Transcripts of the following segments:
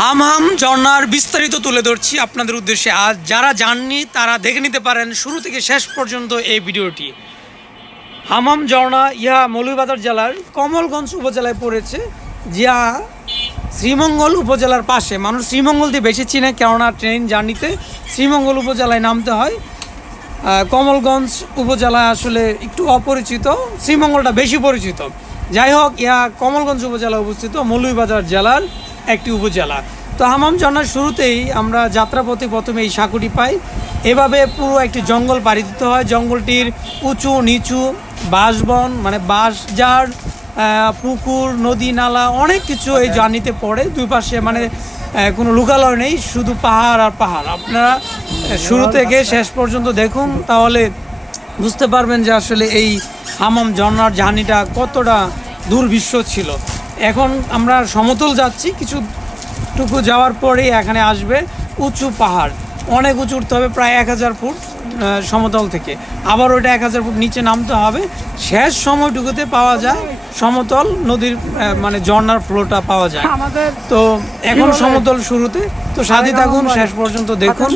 হামহাম ঝর্ণার বিস্তারিত তুলে ধরছি আপনাদের উদ্দেশ্যে। আজ যারা জাননি তারা দেখে নিতে পারেন শুরু থেকে শেষ পর্যন্ত এই ভিডিওটি। হামহাম ঝর্ণা ইহা মৌলভীবাজার জেলার কমলগঞ্জ উপজেলায় পড়েছে, যা শ্রীমঙ্গল উপজেলার পাশে। মানুষ শ্রীমঙ্গল দিয়ে বেশি চিনে, কেননা ট্রেন জার্নিতে শ্রীমঙ্গল উপজেলায় নামতে হয়। কমলগঞ্জ উপজেলা আসলে একটু অপরিচিত, শ্রীমঙ্গলটা বেশি পরিচিত। যাই হোক, ইহা কমলগঞ্জ উপজেলায় অবস্থিত, মৌলভীবাজার জেলার একটি উপজেলা। তো হামহাম ঝর্ণার শুরুতেই আমরা যাত্রাপথে প্রথমে এই সাঁকুটি পাই। এভাবে পুরো একটি জঙ্গল পাড়ি দিতে হয়। জঙ্গলটির উঁচু নিচু বাঁশবন, মানে বাঁশঝাড়, পুকুর, নদী, নালা, অনেক কিছু এই জার্নিতে পড়ে। দুই পাশে মানে কোনো লোকালয় নেই, শুধু পাহাড় আর পাহাড়। আপনারা শুরু থেকে শেষ পর্যন্ত দেখুন, তাহলে বুঝতে পারবেন যে আসলে এই হামহাম ঝর্ণার জার্নিটা কতটা দুর্বিষহ ছিল। এখন আমরা সমতল যাচ্ছি, কিছুটুকু যাওয়ার পরেই এখানে আসবে উঁচু পাহাড়। অনেক উঁচু উঠতে হবে, প্রায় 1000 ফুট সমতল থেকে। আবার ওইটা 1000 ফুট নিচে নামতে হবে। শেষ সময়টুকুতে পাওয়া যায় সমতল নদীর, মানে ঝর্ণার ফ্লোটা পাওয়া যায়। তো এখন সমতল শুরুতে, তো সাথে থাকুন, শেষ পর্যন্ত দেখুন।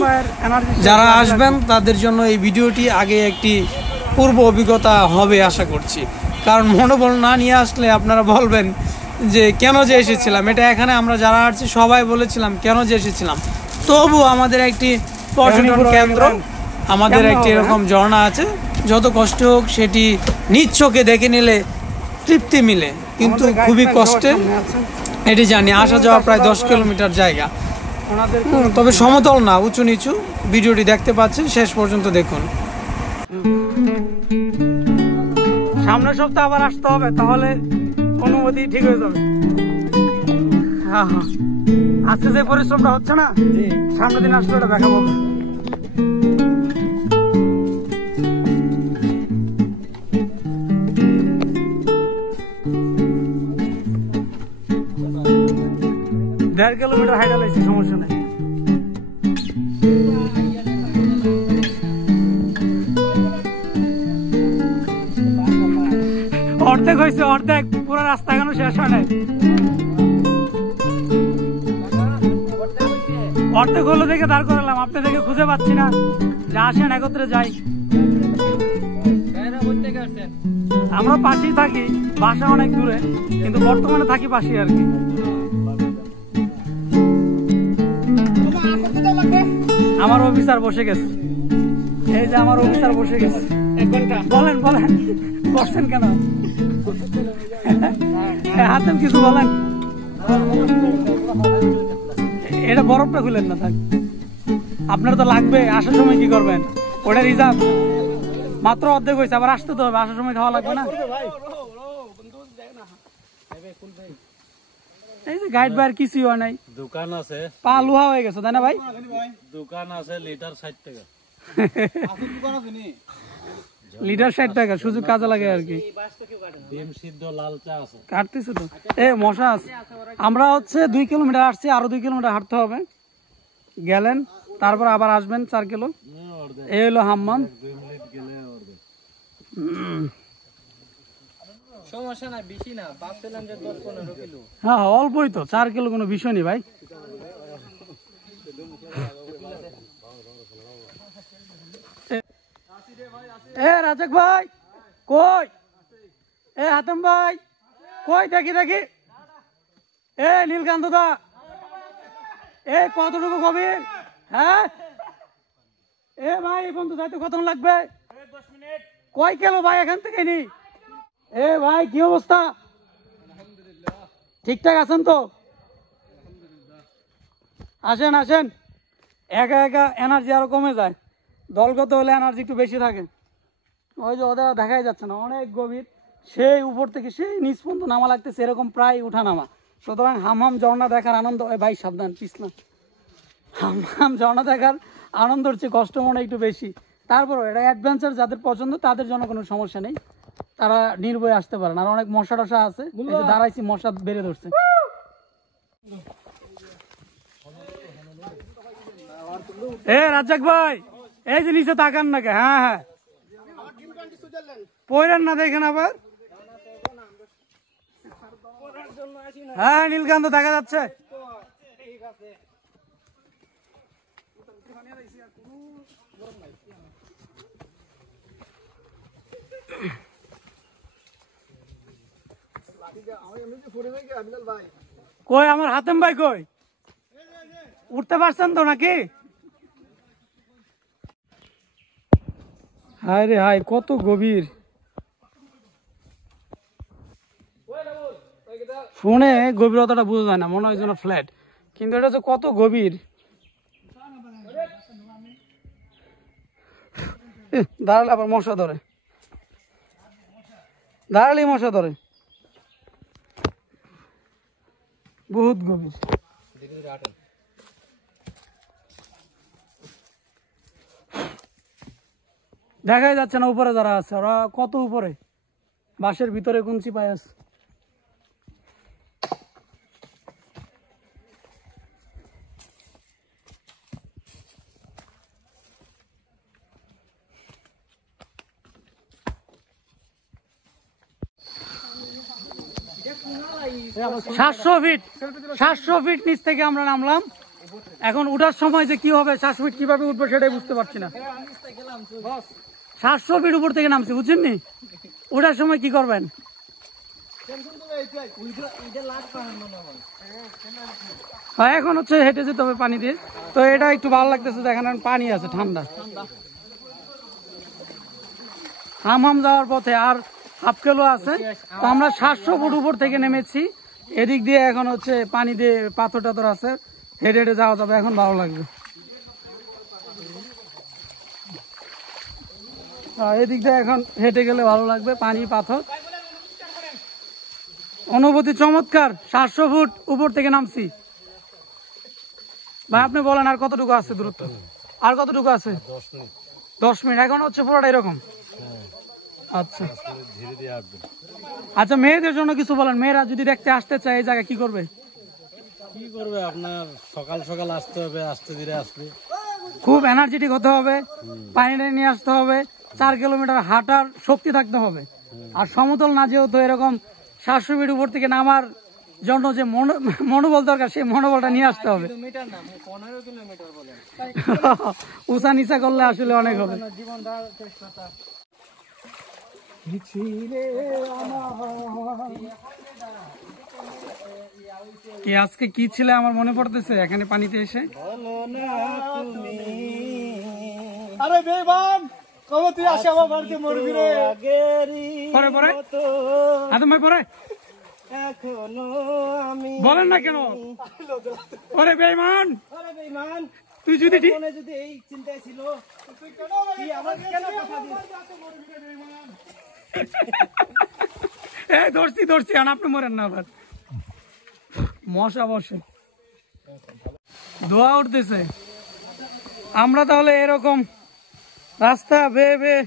যারা আসবেন তাদের জন্য এই ভিডিওটি আগে একটি পূর্ব অভিজ্ঞতা হবে আশা করছি, কারণ মনোবল না নিয়ে আসলে আপনারা বলবেন যে কেন যে এসেছিলাম। এটা এখানে আমরা যারা আসছি সবাই বলেছিলাম কেন যে এসেছিলাম। তবু আমাদের একটি পর্যটন কেন্দ্র, আমাদের একটি এরকম ঝর্ণা আছে, যত কষ্ট হোক সেটি নিজ চোখে দেখে নিলে তৃপ্তি মিলে, কিন্তু খুবই কষ্টের এটি জানি। আসা যাওয়া প্রায় 10 কিলোমিটার জায়গা, তবে সমতল না, উঁচু নিচু। ভিডিওটি দেখতে পাচ্ছেন, শেষ পর্যন্ত দেখুন। সামনের সপ্তাহে আবার আসতে হবে, তাহলে অনুমতি ঠিক হয়ে যাবে। হ্যাঁ হ্যাঁ, আজকে যে পরিশ্রমটা হচ্ছে না, সামনের দিন আসলে ওটা দেখাবো। দেড় কিলোমিটার হাইটা লাগছে, সমস্যা নেই। অর্ধেক হয়েছে, অর্ধেক, পুরো রাস্তা এখনো শেষ হয় নাই। অর্ধেক হলো দেখে দাঁড় করালাম, আপনি দেখে খুঁজে পাচ্ছি না। যা আসেন একত্রে যাই। আমরা পাশেই থাকি, বাসা অনেক দূরে, কিন্তু বর্তমানে থাকি পাশেই আর কি। আমার অফিসার বসে গেছে, এই যে আমার অফিসার বসে গেছে। বলেন বলেন, বসছেন কেন? হাতে কিছু বলেন। এটা বরফটা খুলেন না, থাক। আপনার তো লাগবে, আসার সময় কি করবেন? ওটা রিজার্ভ, মাত্র অর্ধেক হয়েছে, আবার আসতে তো হবে, আসার সময় খাওয়া লাগবে না। এই যে গাইড বাইর কিছুই হয় নাই, দোকান আছে, পা লোহা হয়ে গেছে, তাই না ভাই? দোকান আছে, লিটার 60 টাকা। লিটার 60 টাকা, সুযোগ কাজে লাগে আর কি। ডিম সিদ্ধ, লাল চা আছে, কাটতেছে তো। এ মশা আছে। আমরা হচ্ছে 2 কিলোমিটার আসছি, আরো 2 কিলোমিটার হাঁটতে হবে। গেলেন, তারপর আবার আসবেন 4 কিলো। এই হলো হামহাম। সমস্যা না, বেশি না, ভাবছিলাম যে 10-15 কিলো। হ্যাঁ অল্পই তো, 4 কিলো কোনো বিষয় নেই ভাই। এ রাজাক ভাই কই? এ হাতেম ভাই কই? দেখি দেখি। এ নীলকান্ত দা, এ কতটুকু গভীর? হ্যাঁ এ ভাই, বন্ধু যাইতে কত লাগবে? 10 মিনিট। কয় কিলো ভাই এখান থেকে নি? এ ভাই কি অবস্থা? ঠিকঠাক আছেন তো? আসেন আসেন, একা একা এনার্জি আরো কমে যায়, দলগত হলে এনার্জি একটু বেশি থাকে। ওই যে ওদের দেখাই যাচ্ছে না, অনেক গভীর, সেই উপর থেকে সেই নিচ পর্যন্ত নামা লাগতেছে, এরকম প্রায় উঠা নামা। সুতরাং হামহাম ঝর্ণা দেখার আনন্দ, ভাই সাবধান পিছলা, হামহাম ঝর্ণা দেখার আনন্দ হচ্ছে কষ্ট মনে একটু বেশি। তারপর এটা অ্যাডভেঞ্চার যাদের পছন্দ তাদের জন্য কোনো সমস্যা নেই, তারা নির্ভয়ে আসতে পারেন। আর অনেক মশা টশা আছে, দাঁড়াইছি, মশা বেড়ে ধরছে। এ রাজ্জাক ভাই, এই যে নিচে তাকান নাকি? হ্যাঁ হ্যাঁ, পড়েন না, দেখেন আবার। হ্যাঁ নীলকান্ত দেখা যাচ্ছে। কই আমার হাতেম ভাই কই? উঠতে পারছেন তো নাকি? হায় রে হায়, কত গভীর। ফোনে গভীরতাটা বোঝা যায় না, মনে হয় যেন ফ্ল্যাট, কিন্তু এটা যে কত গভীর। দাঁড়ালে আবার মশা ধরে, দাঁড়ালেই মশা ধরে, বহুত গভীর। দেখাই যাচ্ছে না উপরে যারা আছে, ওরা কত উপরে, বাসের ভিতরে কুঞ্চি পায় আছে। সাতশো ফিট নিচ থেকে আমরা নামলাম। এখন উঠার সময় যে কি হবে, 700 ফিট কিভাবে উঠবো সেটাই বুঝতে পারছি না। 700 ফিট উপর থেকে নামছি, বুঝছেন নি? ওঠার সময় কি করবেন? এখন হচ্ছে হেঁটে যেতে হবে পানি দিয়ে, তো এটা একটু ভালো লাগতেছে, দেখেন পানি আছে ঠান্ডা। হাম যাওয়ার পথে আর হাফ কিলো আছে, তো আমরা 700 ফুট উপর থেকে নেমেছি। এদিক দিয়ে এখন হচ্ছে পানি দিয়ে পাথর টাথর আছে, হেঁটে হেঁটে যাওয়া যাবে, এখন ভালো লাগবে। এদিক দিয়ে এখন হেঁটে গেলে ভালো লাগবে, পানি পাথর, অনুভূতি চমৎকার। 700 ফুট উপর থেকে নামছি। ভাই আপনি বলেন আর কতটুকু আছে দূরত্ব? আর কতটুকু আছে? 10 মিনিট। এখন হচ্ছে পুরোটা এরকম। আচ্ছা আচ্ছা, মেয়েদের জন্য কিছু বলেন, মেয়েরা যদি দেখতে আসতে চায় এই জায়গায় কি করবে? কি করবে, আপনার সকাল সকাল আসতে হবে, আস্তে ধীরে আসবে, খুব এনার্জেটিক হতে হবে, পানি নিয়ে আসতে হবে, 4 কিলোমিটার হাঁটার শক্তি থাকতে হবে। আর সমতল না যেহেতু, এরকম 700 ফিট উপর থেকে নামার জন্য যে মনোবল দরকার, সেই মনোবলটা নিয়ে আসতে হবে। উঁচা নিচা করলে আসলে অনেক হবে। কি আজকে কি ছিল আমার মনে পড়তেছে এখানে পানিতে এসে। আরে বেঈমান, কবে তুই আসে আমার বাড়িতে মরবি রে? পরে পরে আদম ভাই পরে এখনো আমি বলেন না কেন? ওরে বেঈমান, তুই যদি এই চিন্তায় ছিল, তুই আমার কেন কথা দিস? ধরছি আর আপনি মরেন না আবার। মশা বসে, ধোয়া উঠতেছে। আমরা তাহলে এরকম রাস্তা বেয়ে বেয়ে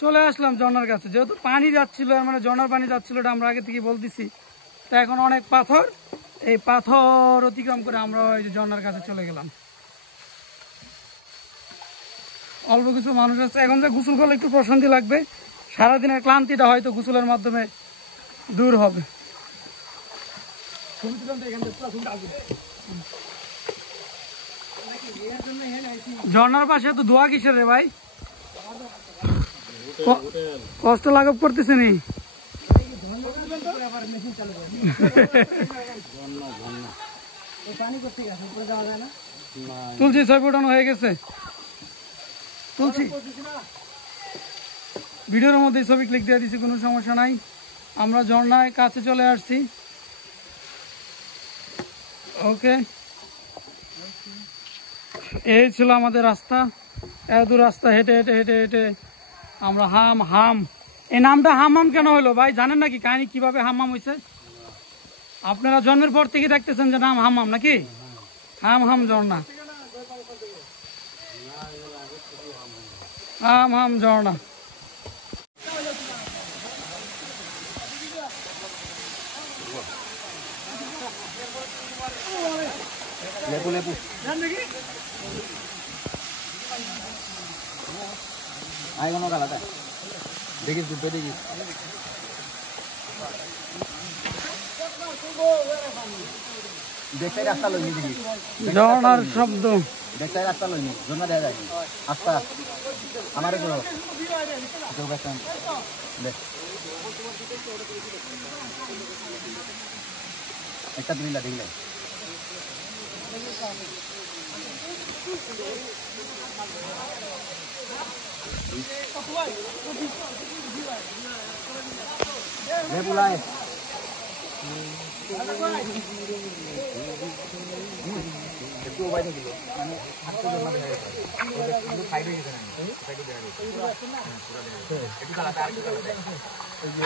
চলে আসলাম ঝর্ণার কাছে। যেহেতু পানি যাচ্ছিল, মানে ঝর্ণার পানি যাচ্ছিল, এটা আমরা আগে থেকে বলতেছি। তা এখন অনেক পাথর, এই পাথর অতিক্রম করে আমরা ওই ঝর্ণার কাছে চলে গেলাম। অল্প কিছু মানুষ আছে। এখন যে গোসল করলে একটু প্রশান্তি লাগবে, সারাদিনের ক্লান্তিটা হয়তো গোসলের মাধ্যমে দূর হবে। ঝর্ণার পাশে তো ধোয়া কিসের রে ভাই? কষ্ট লাঘব করতেছে নি? তুলছি, 6 ফুটানো হয়ে গেছে। তুলছি, ভিডিওর মধ্যে ছবি ক্লিক দিয়ে দিচ্ছি, কোনো সমস্যা নাই। আমরা ঝর্ণায় কাছে চলে আসছি। ওকে, এই ছিল আমাদের রাস্তা। এত রাস্তা হেঁটে হেঁটে হেঁটে হেঁটে আমরা হাম, এই নামটা হাম কেন হলো ভাই জানেন নাকি? কাহিনী কিভাবে হাম হয়েছে? আপনারা জন্মের পর থেকে দেখতেছেন যে নাম হাম নাকি? হাম ঝর্ণা, হাম ঝর্ণা। লেবু আই কোনো গালাটা দেখিস, দুটো দেখিস। দেখতে রাস্তা লইনি দেখি ঝর্ণার শব্দ দেখতে রাস্তা লইনি ঝর্ণা দেখা যায় আস্তা আমারে করো যোগাসন লে একটা দিলা দেখলে ले बुलाए একটু বাইরে দিল মানে আজকে জমা দেয়া গেছে কিন্তু সাইডে গেছে না সাইডে দেয়া গেছে একটু চালাতে আর একটু চালাতে এই যে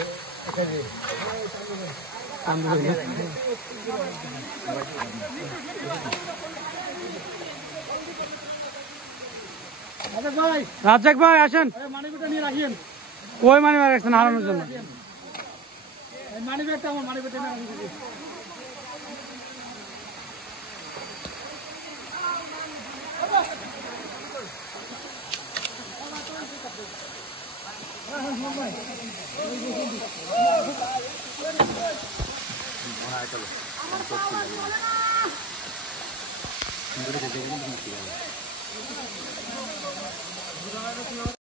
এখানে সামনে আরে ভাই রাজ্জাক ভাই আসেন মানিব্যাগটা নিয়ে রাখিয়েন কই মানি রাখছেন হারানোর জন্য এই মানিব্যাগটা আমার মানিব্যাগটা নিয়ে চলো